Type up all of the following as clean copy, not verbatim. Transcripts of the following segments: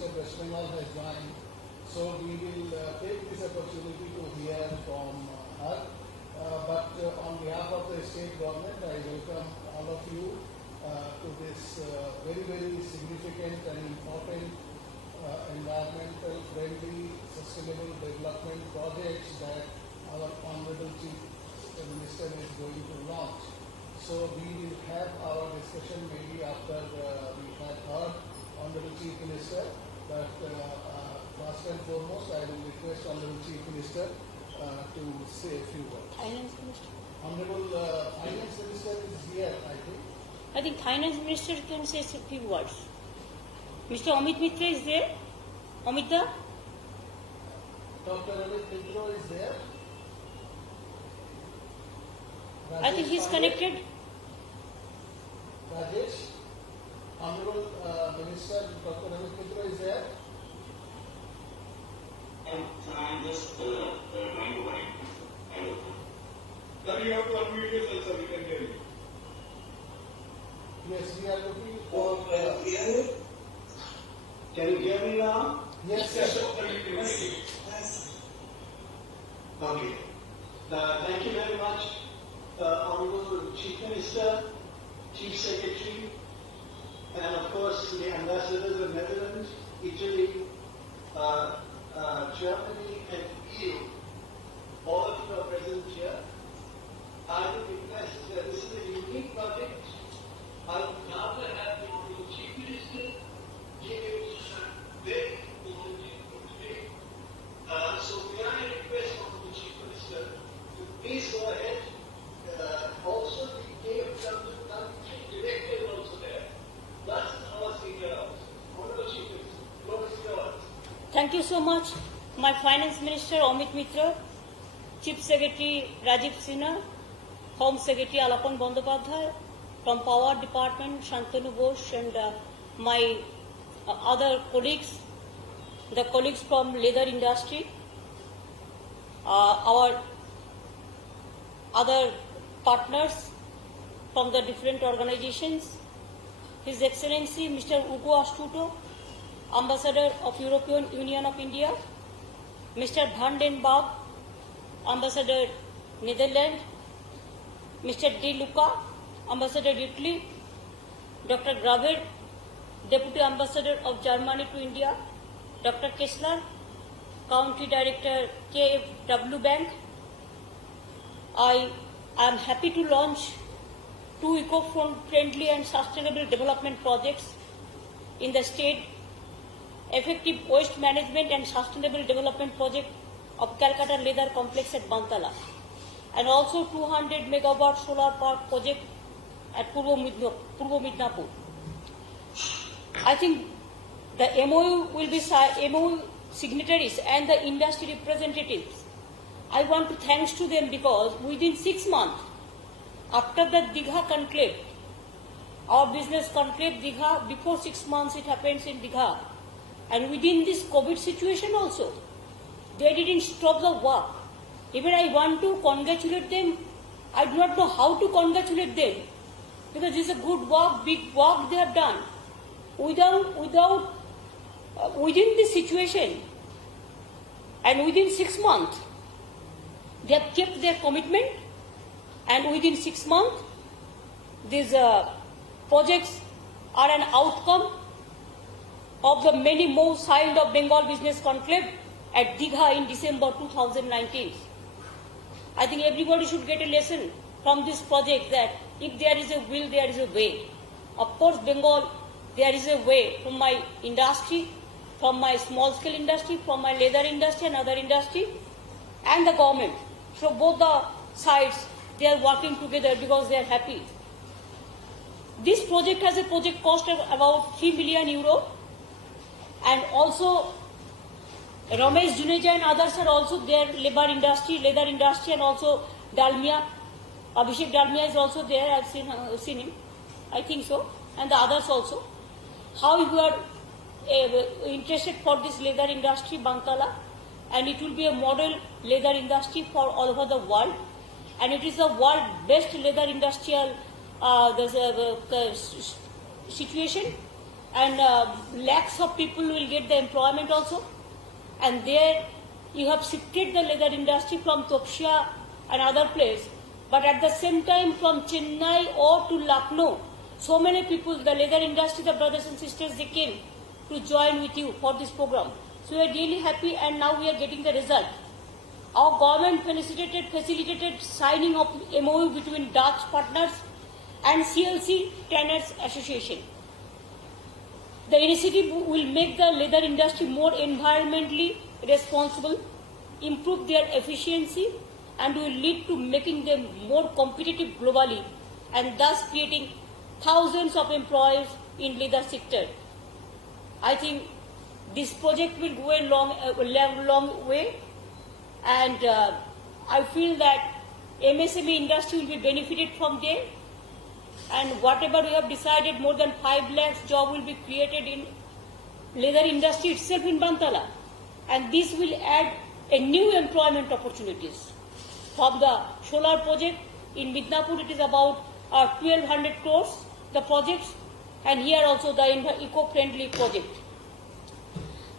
Minister West Bengal has joined. So we will take this opportunity to hear from her. But on behalf of the state government, I welcome all of you to this very, very significant and important environmental friendly sustainable development projects that our Honorable Chief Minister is going to launch. So we will have our discussion maybe after we have heard Honorable Chief Minister. But first and foremost, I will request Honorable Chief Minister to say a few words. Finance Minister. Honorable Finance Minister is here, I think. I think Finance Minister can say a few words. Mr. Amit Mitra is there. Amita? Dr. Amit Mitra is there. I think he's connected. Rajesh, Honorable Minister Dr. Amit Mitra is there. I'm just trying to connect. Sir, you have to unmute yourself so we can hear you. Yes, we are looking for. Can you hear me now? Yes, Yes, sir. sir, you can hear you. Okay. Thank you very much, Honorable Chief Minister, Chief Secretary, and of course the ambassadors of Netherlands, Italy, Germany, and EU. All of you are present here. I would request that this is a unique project. I would now have the Honorable Chief Minister give you some very important input today. So we are a request from the Chief Minister to please go ahead. Also, the KFW director is also there. That's our senior officer. Honorable Chief Minister, floor is yours. Thank you so much. My Finance Minister Amit Mitra, Chief Secretary Rajiv Sinha, Home Secretary Alapan Bandyopadhyay, from Power Department Shantanu Ghosh, and my other colleagues, the colleagues from leather industry, our other partners from the different organizations, His Excellency Mr. Ugo Astuto, Ambassador of European Union of India, Mr. Van den Baag, Ambassador Netherlands, Mr. De Luca, Ambassador Italy, Dr. Graver, Deputy Ambassador of Germany to India, Dr. Kessler, Country Director KFW Bank. I am happy to launch two eco-friendly and sustainable development projects in the state: effective waste management and sustainable development project of Calcutta Leather Complex at Bantala, and also 200 megawatt solar park project at Purvo Midnapur. I think the MOU will be MOU signatories and the industry representatives. I want to thanks to them because within 6 months after the Digha conclave, our business conclave Digha, before 6 months it happens in Digha, and within this COVID situation also, they didn't stop the work. Even I want to congratulate them. I do not know how to congratulate them because this is a good work, big work they have done. Within this situation and within 6 months, they have kept their commitment, and within 6 months, these projects are an outcome of the many more signed of Bengal Business Conclave at Digha in December 2019. I think everybody should get a lesson from this project that if there is a will, there is a way. Of course, Bengal, there is a way from my industry, from my small scale industry, from my leather industry and other industry, and the government. So both the sides, they are working together because they are happy. This project has a project cost of about 3 million euro, and also Ramesh Juneja and others are also there, leather industry, and also Dalmia. Abhishek Dalmia is also there. I've seen him. I think so, and the others also. How you are interested for this leather industry, Bantala, and it will be a model leather industry for all over the world, and it is the world best leather industrial situation, and lakhs of people will get the employment also. And there you have shifted the leather industry from Topsia and other place, but at the same time from Chennai or to Lucknow, so many people, the leather industry, the brothers and sisters, they came to join with you for this program. So we are really happy, and now we are getting the result. Our government facilitated signing of MOU between Dutch partners and CLC Tanners Association. The initiative will make the leather industry more environmentally responsible, improve their efficiency, and will lead to making them more competitive globally, and thus creating thousands of employees in leather sector. I think this project will go a long way, and I feel that MSME industry will be benefited from there. And whatever we have decided, more than 5 lakhs job will be created in leather industry itself in Bantala. And this will add a new employment opportunities. From the solar project in Midnapur, it is about 1200 crores, the projects, and here also the eco-friendly project.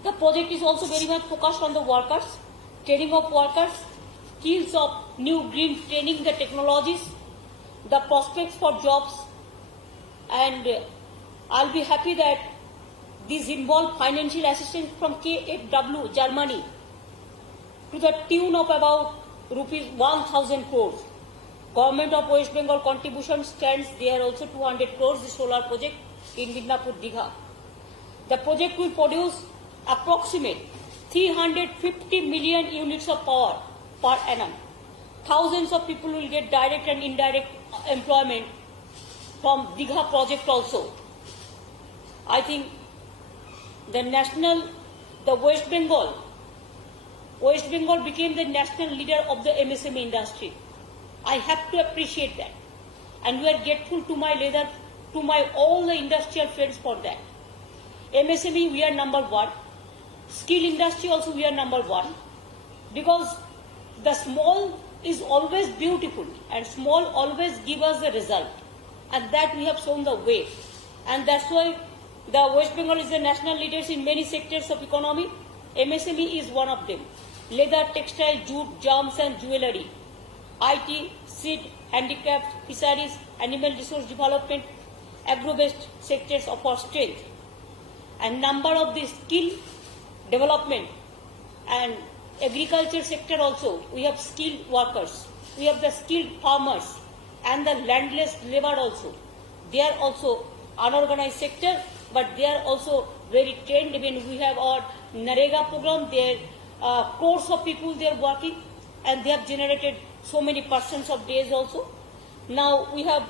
The project is also very much focused on the workers, training of workers, skills of new green training, the technologies, the prospects for jobs, and I'll be happy that these involve financial assistance from KfW, Germany, to the tune of about rupees 1,000 crores. Government of West Bengal contribution stands there also 200 crores, the solar project in Midnapur, Digha. The project will produce approximate 350 million units of power per annum. Thousands of people will get direct and indirect employment from Digha project also. I think the West Bengal became the national leader of the MSME industry. I have to appreciate that, and we are grateful to all the industrial friends for that. MSME, we are number 1. Skill industry also we are number 1, because the small is always beautiful, and small always give us the result, and that we have shown the way. And that's why the West Bengal is the national leaders in many sectors of economy. MSME is one of them. Leather, textile, jute, jams and jewellery, IT, seed, handicrafts, fisheries, animal resource development, agro-based sectors of our strength. And number of the skill development and agriculture sector also, we have skilled workers, we have the skilled farmers and the landless labor also. They are also unorganized sector, but they are also very trained. Even we have our Narega program, there crores of people they are working, and they have generated so many persons of days also. Now we have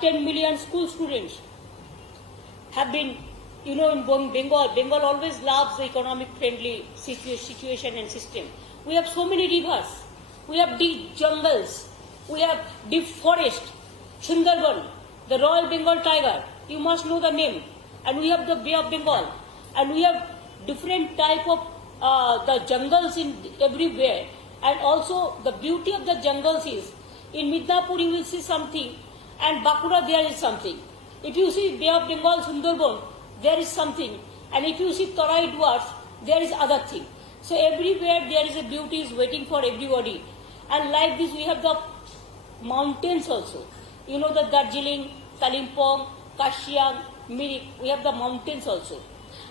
10 million school students have been, in Bengal always loves the economic friendly situation and system. We have so many rivers, we have deep jungles, we have deep forest, Sundarban, the Royal Bengal tiger, you must know the name, and we have the Bay of Bengal, and we have different type of the jungles in everywhere. And also the beauty of the jungles is, in Midnapur you will see something, and Bakura there is something. If you see Bay of Bengal, Sundarban, there is something, and if you see Tarai Dwarfs, there is other thing. So everywhere there is a beauty is waiting for everybody. And like this we have the mountains also. You know, the Darjeeling, Kalimpong, Kashiang, Mirik, we have the mountains also.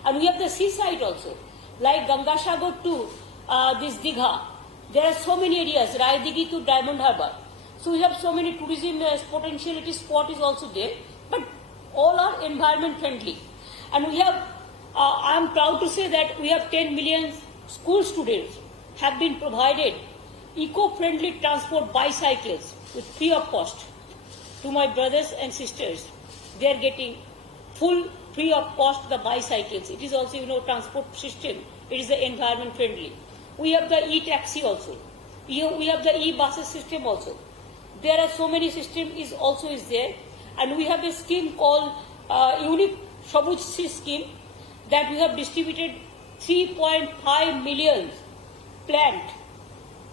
And we have the seaside also, like Gangasagar to this Digha. There are so many areas, Raidigi to Diamond Harbour. So we have so many tourism potentiality spot is also there, but all are environment friendly. And we have, I am proud to say that we have 10 million school students have been provided eco-friendly transport bicycles with free of cost to my brothers and sisters. They are getting full free of cost the bicycles. It is also, transport system. It is the environment friendly. We have the e-taxi also. We have the e-buses system also. There are so many systems is there. And we have a scheme called Unique Sabuj scheme that we have distributed 3.5 million plant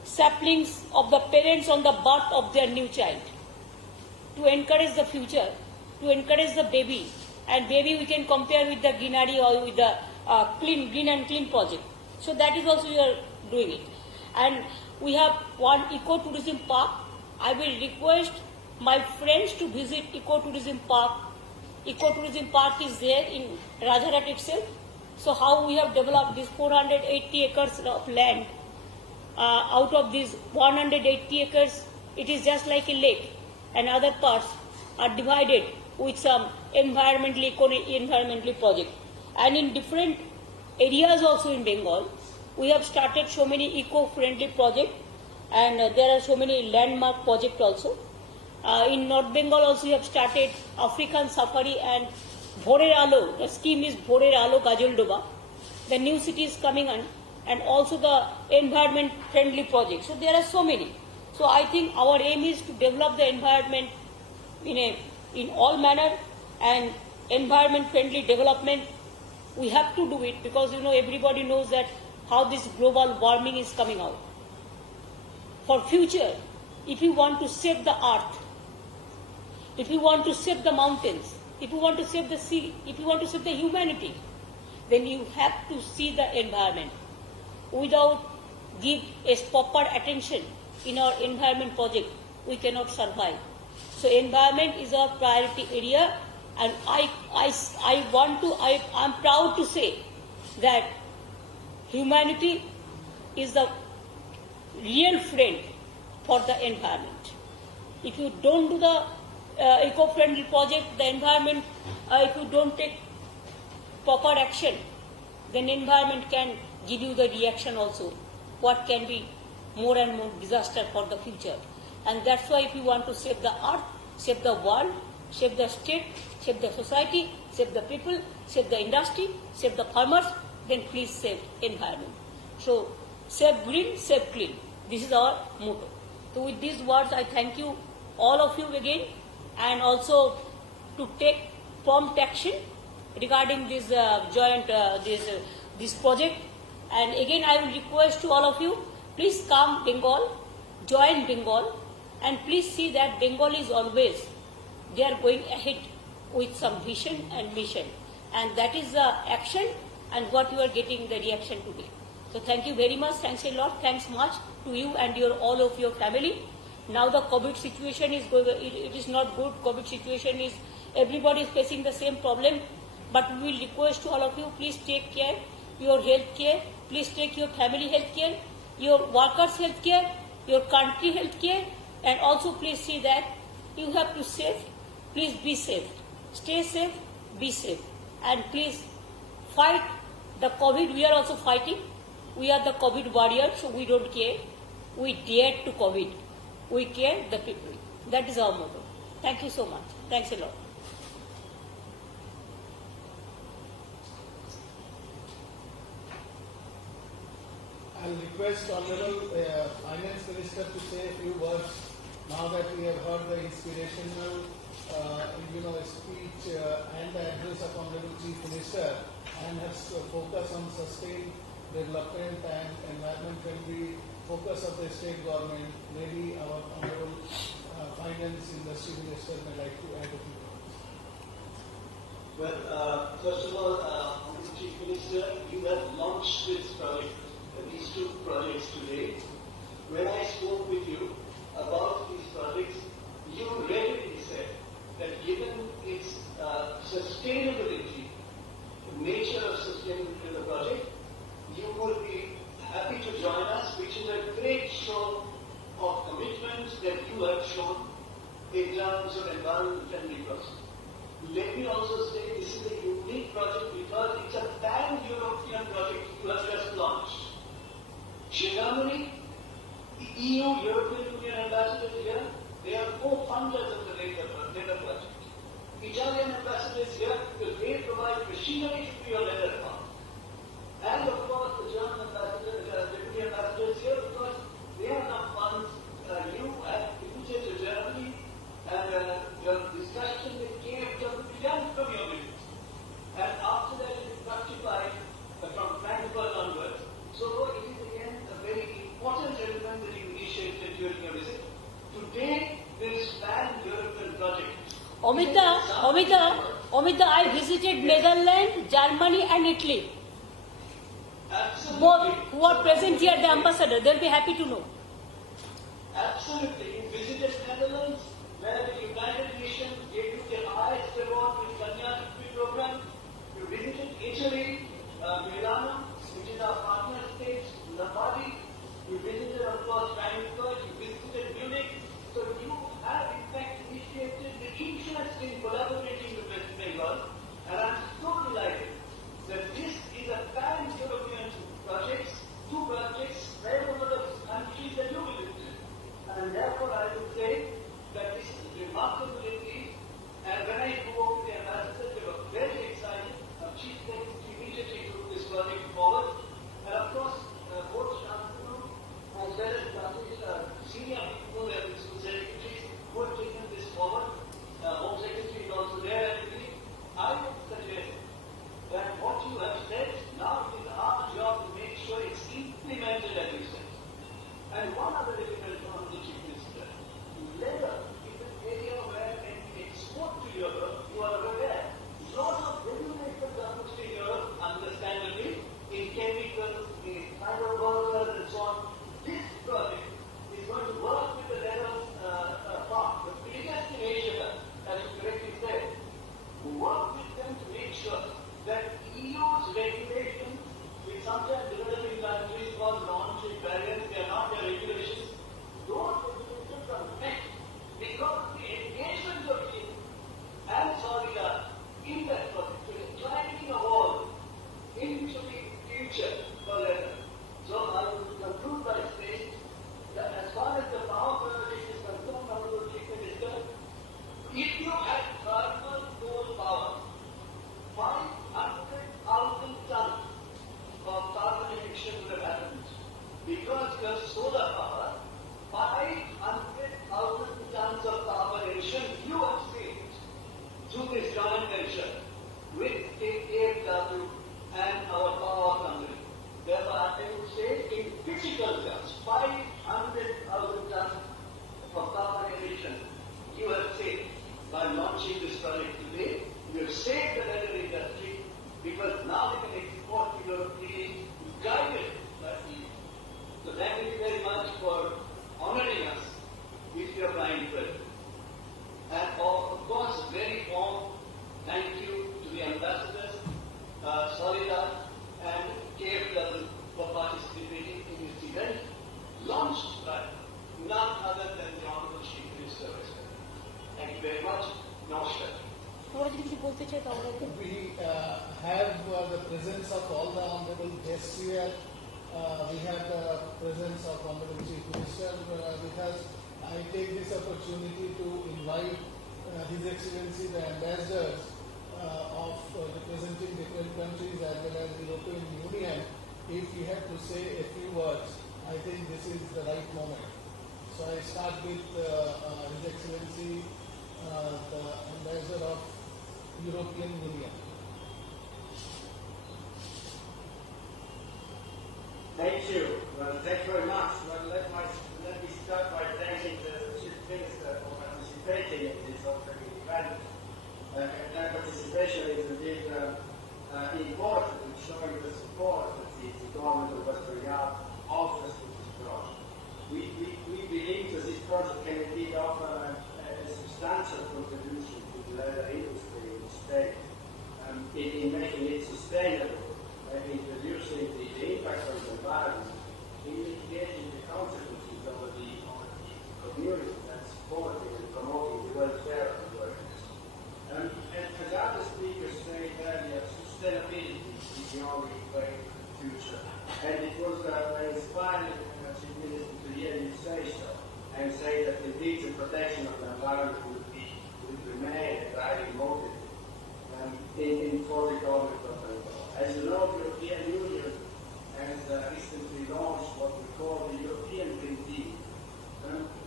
saplings of the parents on the birth of their new child to encourage the future, to encourage the baby, and maybe we can compare with the greenery or with the green and clean project. So that is also we are doing it. And we have one eco-tourism park. I will request my friends to visit eco-tourism park. Eco-tourism park is there in Rajarhat itself. So how we have developed this 480 acres of land. Out of these 180 acres, it is just like a lake, and other parts are divided with some environmentally project. And in different areas also in Bengal, we have started so many eco-friendly projects, and there are so many landmark projects also. In North Bengal also we have started African Safari and Bhorer Alo. The scheme is Bhorer Alo Gajoldoba. The new city is coming on, and also the environment friendly projects. So there are so many. So I think our aim is to develop the environment in all manner, and environment friendly development. We have to do it because everybody knows that how this global warming is coming out. For future, if you want to save the earth, if you want to save the mountains, if you want to save the sea, if you want to save the humanity, then you have to see the environment. Without give a proper attention in our environment project, we cannot survive. So environment is our priority area, and I'm proud to say that humanity is the real friend for the environment. If you don't do the eco-friendly project, the environment, if you don't take proper action, then environment can give you the reaction also. What can be more and more disaster for the future. And that's why if you want to save the earth, save the world, save the state, save the society, save the people, save the industry, save the farmers, then please save environment. So save green, save clean. This is our motto. So with these words, I thank you, all of you again, and also to take prompt action regarding this this project. And again, I will request to all of you, please come Bengal, join Bengal, and please see that Bengal is always, they are going ahead with some vision and mission. And that is the action and what you are getting the reaction today. So thank you very much. Thanks a lot. Thanks much to you and all of your family. Now the COVID situation is going, it is not good. COVID situation is, everybody is facing the same problem. But we will request to all of you, please take care, your health care, please take your family health care, your workers health care, your country health care, and also please see that you have to save, please be safe. Stay safe, be safe. And please fight the COVID. We are also fighting. We are the COVID warriors, so we don't care. We dare to COVID. We care the people. That is our motto. Thank you so much. Thanks a lot. I'll request Honorable Finance Minister to say a few words now that we have heard the inspirational speech and the address of Honorable Chief Minister, and has focused on sustained development and environment friendly focus of the state government. Maybe our Honorable Finance Industry Minister may like to add a few words. Well, first of all, Honorable Chief Minister, you have launched this project, these two projects today. When I spoke with you about these projects, you readily said that given its sustainability, the nature of sustainability of the project, you would be happy to join us, which is a great show of commitment that you have shown in terms of environment-friendly projects. Let me also say this is a unique project because it's a pan-European project you have just launched. Germany, the EU, European Union ambassadors here, they are co-funders of the later project. Italian ambassadors here because they provide machinery to your leather farm. And of course the German ambassadors, deputy ambassadors here because they are the funds you have visited to Germany and your discussion with KFW began from your visit. And after that it is fructified from Frankfurt onwards. So it is again a very important element that you initiated during your visit. Today there is pan-European project. Amita, Amita, I visited Netherlands, Germany and Italy. Absolutely. Both who are present here, the ambassador, they'll be happy to know. Absolutely. You visited Netherlands, where the United Nations gave you the highest award with Kanyashri program. You visited Italy, Milano, which is our partner state, Lombardy. You visited, of course, Frankfurt. You visited Munich. So you have, in fact, initiated the interest in collaborating with West Bengal. And I'm so delighted that this is a pan-European project, two projects spread over the countries that you visited. And therefore, I would say that this is remarkable indeed. And when I spoke to the ambassador, they were very excited. Our chief secretary immediately took this project forward. And of course, both Shantanu as well as senior people and school secretaries who have taken this forward. Home Secretary is also there, I believe. I would suggest that what you have said, now it is our job to make sure it's implemented as you said. And one other element on the Chief Minister, leather is an area where when we export to Europe, you are aware, lots of regulators are pushed in Europe, understandably, in chemicals, in fiber workers and so on. This project is going to work with the leather farm, the biggest in Asia, as you correctly said. Work with them to make sure that EU's regulations, which sometimes developing countries call non-trade barriers, they are not their regulations, those regulations are met because of the engagement of EU and Solidar in that project. So it's climbing a wall into the future for leather. So I will conclude by saying that as far as the power project is concerned, Honorable Chief Minister, if you had thermal coal power, 500,000 tons of carbon emission would have happened. Because your solar power, 500,000 tons of carbon emission you have saved through this joint venture with KFW and our power company. Therefore, I would say in physical terms, 500,000 tons of carbon emission you have saved by launching this project today. You have saved the leather industry because now they can export to Europe freely, guided by EU. So thank you very much for honoring us with your kind presence. And of course, a very warm thank you to the ambassadors, Solidar and KFW for participating in this event, launched by none other than the Honorable Chief Minister. Thank you very much. Namaskar. তোমরা যদি কিছু বলতে চাই তাহলে We have the presence of all the honorable guests here. We have the presence of Honorable Chief Minister with us. I take this opportunity to invite His Excellency the ambassadors of representing different countries as well as the European Union. If we have to say a few words, I think this is the right moment. So I start with His Excellency the ambassador of European Union. Thank you. Well, thank you very much. Well, let me start by thanking the Chief Minister for participating in this opening event. That participation is indeed important in showing the support that the government of West Bengal offers to this project. We believe that this project can indeed offer a substantial contribution to the leather industry in the state in making it sustainable, introducing the impact on the environment, in mitigating the consequences over the community and supporting and promoting the welfare of the workers. And as other speakers said earlier, sustainability is the only way to the future. And it was inspiring, Chief Minister, to hear you say so, and say that indeed the protection of the environment would remain a driving motive for the government of Bengal. As you know, the European Union has recently launched what we call the European Green Deal,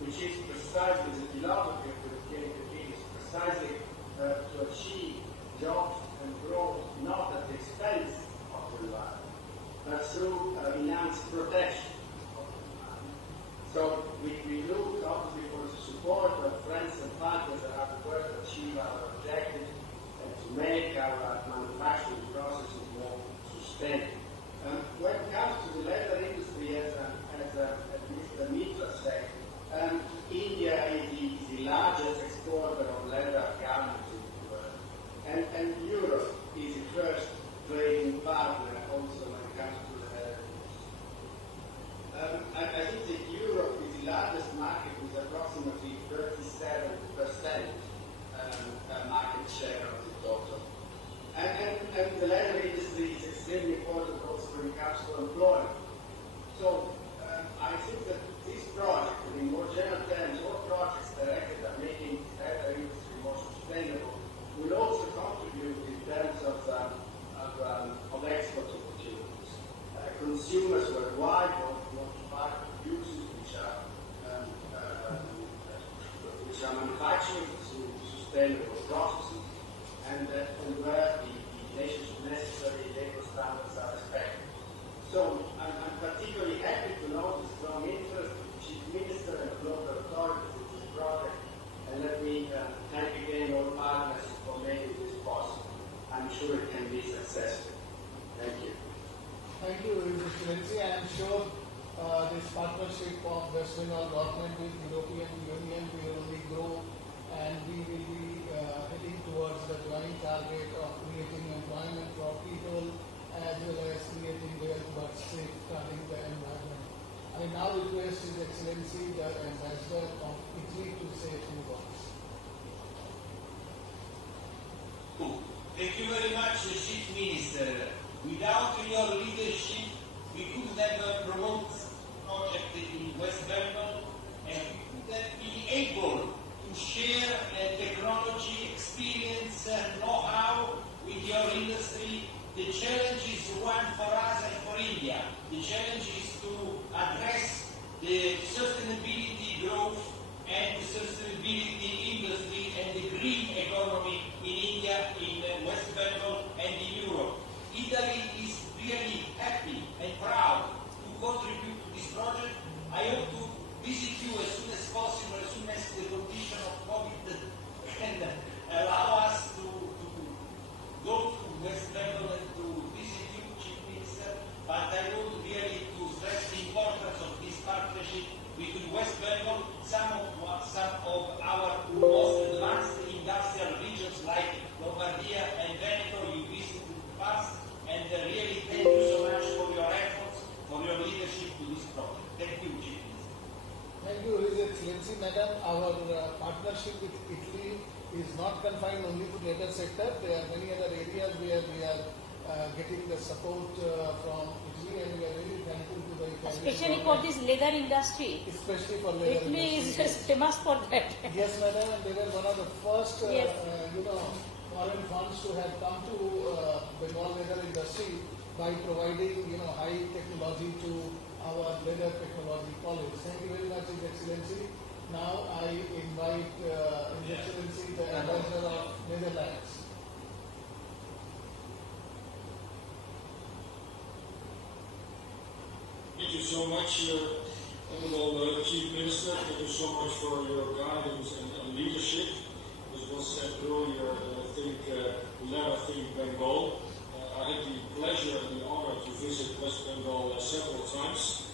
which is precisely the philosophy of the European Green Deal, is precisely to achieve jobs and growth not at the expense of the environment, but through enhanced protection of the environment. So we look obviously for the support of friends and partners that have worked to achieve our objectives and to sustainable. When it comes to the leather industry, as Mr. Mitra said, India is the largest exporter of leather garments in the world. And Europe is the first trading partner also when it comes to the leather industry. I think that Europe is the largest market with approximately 37% market share of the total. And the leather industry is extremely important also when it comes to employment. So I think that this project, in more general terms, all projects directed at making the leather industry more sustainable, will also contribute in terms of export opportunities. Consumers worldwide want to buy producers which are manufacturing through sustainable processes and where the necessary labor standards are respected. So I'm particularly happy to know the strong interest of the Chief Minister and local authorities in this project, and let me thank again all partners for making this possible. I'm sure it can be successful. Thank you. Thank you, His Excellency. I am sure this partnership of West Bengal government with European Union will only grow, and we will be heading towards the joint target of creating employment for people as well as creating wealth but safeguarding the environment. I now request His Excellency the Ambassador of Italy to say a few words. Thank you very much, Chief Minister. Without your leadership, we could never promote project in West Bengal, and we could have been able to share technology, experience, know-how with your industry. The challenge is one for us and for India. The challenge is to address the sustainability growth and the sustainability industry and the green economy in India, in West Bengal and in Europe. Italy is really happy and proud to contribute to this project. I hope to visit you as soon as possible, as soon as the condition of COVID can allow us to go to West Bengal and to visit you, Chief Minister. But I want really to stress the importance of this partnership between West Bengal, some of our most advanced industrial regions like Lombardia and Veneto you visited in the past, and really thank you so much for your efforts, for your leadership to this project. Thank you, Chief Minister. Thank you, His Excellency, Madam. Our partnership with Italy is not confined only to the leather sector. There are many other areas where we are getting the support from Italy, and we are very thankful to the Italian Especially for government. this leather industry. Especially for leather Italy industry. is famous for that. Yes, madam, and they were one of the first, Yes. Foreign funds to have come to Bengal leather industry by providing, high technology to our leather technology college. Thank you very much, His Excellency. Now I invite His Excellency, the Ambassador of Netherlands. Thank you so much, Honorable Chief Minister. Thank you so much for your guidance and leadership. As was said earlier, Think Bengal. I had the pleasure and the honor to visit West Bengal several times,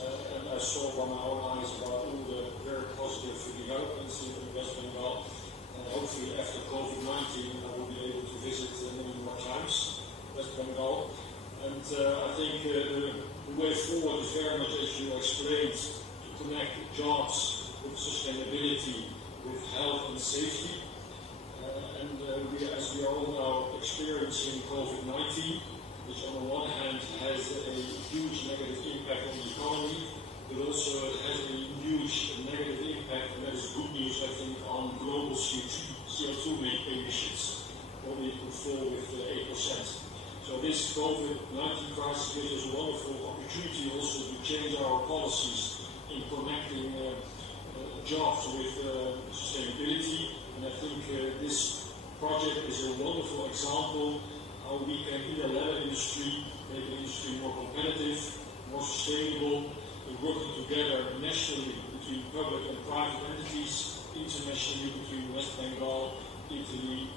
and I saw by my own eyes about all the very positive developments in West Bengal. And hopefully after COVID-19 I will be able to visit many more times West Bengal. And I think the way forward is very much, as you explained, to connect jobs with sustainability, with health and safety. As we are all now experiencing COVID-19, which on the one hand has a huge negative impact on the economy, but also it has a huge negative impact, and that is good news, I think, on global CO2 emissions, where we could fall with 8%. So this COVID-19 crisis gives us a wonderful opportunity also to change our policies in connecting jobs with sustainability, and I think this project is a wonderful example how we can, in the leather industry, make the industry more competitive, more sustainable, and working together nationally between public and private entities, internationally between West Bengal, Italy,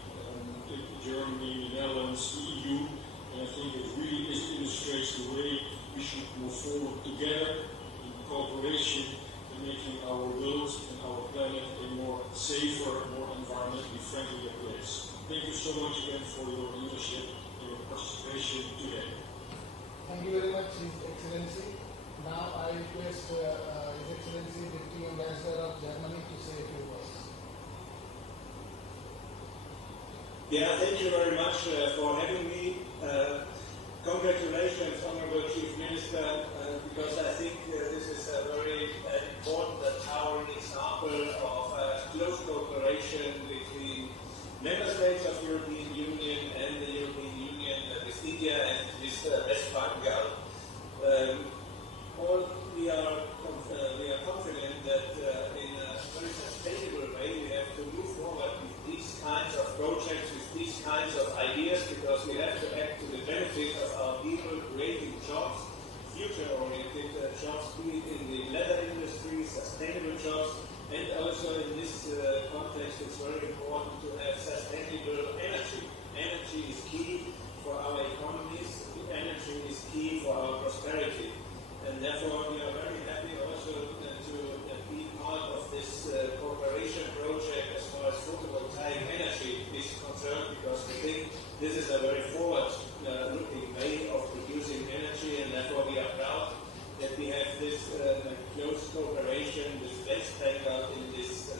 Germany, the Netherlands, the EU, and I think it really is forward together in cooperation in making our world and our planet a more safer, more environmentally friendlier place. Thank you so much again for your leadership and your participation today. Thank you very much, His Excellency. Now I request His Excellency Deputy Ambassador of Germany to say a few words. Yeah, thank you very much for having me. Congratulations, Honorable Chief Minister, because I think this is a very important and towering example of close cooperation between member states of the European Union and the European Union with India and with West Bengal. We are confident that in a very sustainable way we have to move forward with these kinds of projects, with these kinds of ideas, because we have to act to the benefit of our people, creating jobs, future-oriented jobs, be it in the leather industry, sustainable jobs, and also in this context it's very important to have sustainable energy. Energy is key for our economies, energy is key for our prosperity. And therefore, we are very happy also to be part of this cooperation project as far as photovoltaic energy is concerned, because we think this is a very forward-looking way of producing energy, and therefore we are proud that we have this close cooperation with West Bengal in this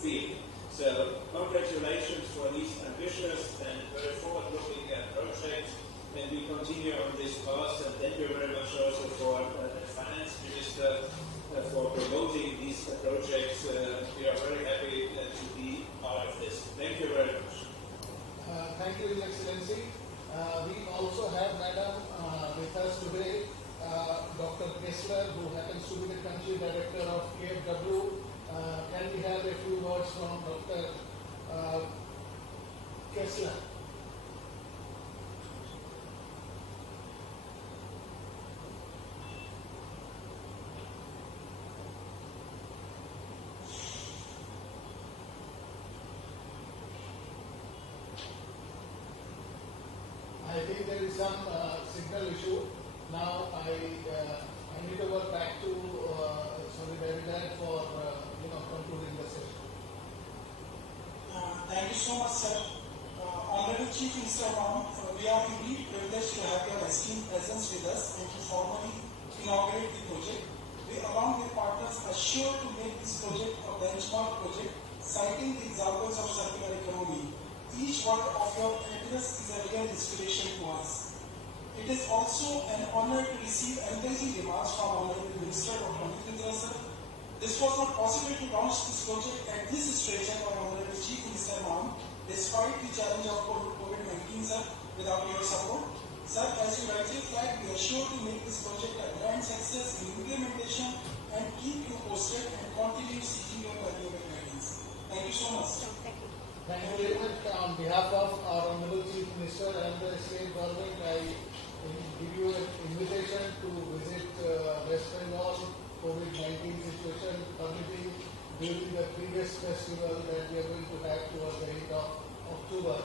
field. So, congratulations for these ambitious and very forward-looking projects. And we continue on this path, and thank you very much also for the Finance Minister for promoting these projects. We are very happy to be part of this. Thank you very much. Thank you, His Excellency. We also have, Madam, with us today, Dr. Kessler, who happens to be the Country Director of KFW. Can we have a few words from Dr. Kessler? I think there is some signal issue. Now I need to go back to David for concluding the session. Thank you so much, sir. Honorable Chief Minister Ma'am, we are indeed privileged to have your esteemed presence with us and to formally inaugurate the project. We, along with partners, are sure to make this project a benchmark project, citing the examples of circular economy. Each word of your address is a real inspiration to us. It is also an honor to receive encouraging remarks from Honorable Minister Dr. Amit Mitra sir. This was not possible to launch this project at this station by Honorable Chief Minister Ma'am, despite the challenge of COVID-19 sir, without your support. Sir, as you rightly flagged, we are sure to make this project a grand success in implementation and keep you posted and continue seeking your valuable guidance. Thank you so much. Thank you. Thank you very much. On behalf of our Honorable Chief Minister and the state government, I give you an invitation to visit West Bengal COVID-19 situation permitting during the previous festival that we are going to have towards the end of October.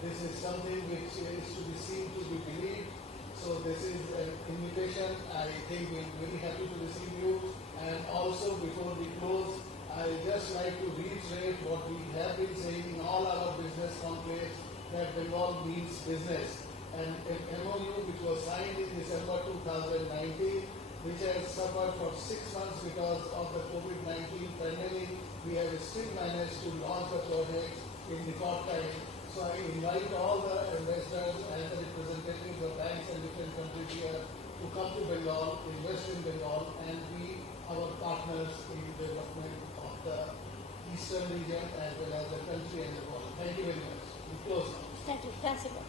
This is something which is to be seen, to be believed. So this is an invitation. I think we're very happy to receive you. And also, before we close, I just like to reiterate what we have been saying in all our business conclaves, that Bengal means business. And an MOU which was signed in December 2019, which has suffered for 6 months because of the COVID-19 pandemic, we have still managed to launch the project in record time. So I invite all the investors and the representatives of banks and different countries here to come to Bengal, invest in Bengal, and be our partners in development of the eastern region as well as the country and the world. Thank you very much. We close now. Thank you. Thanks a lot.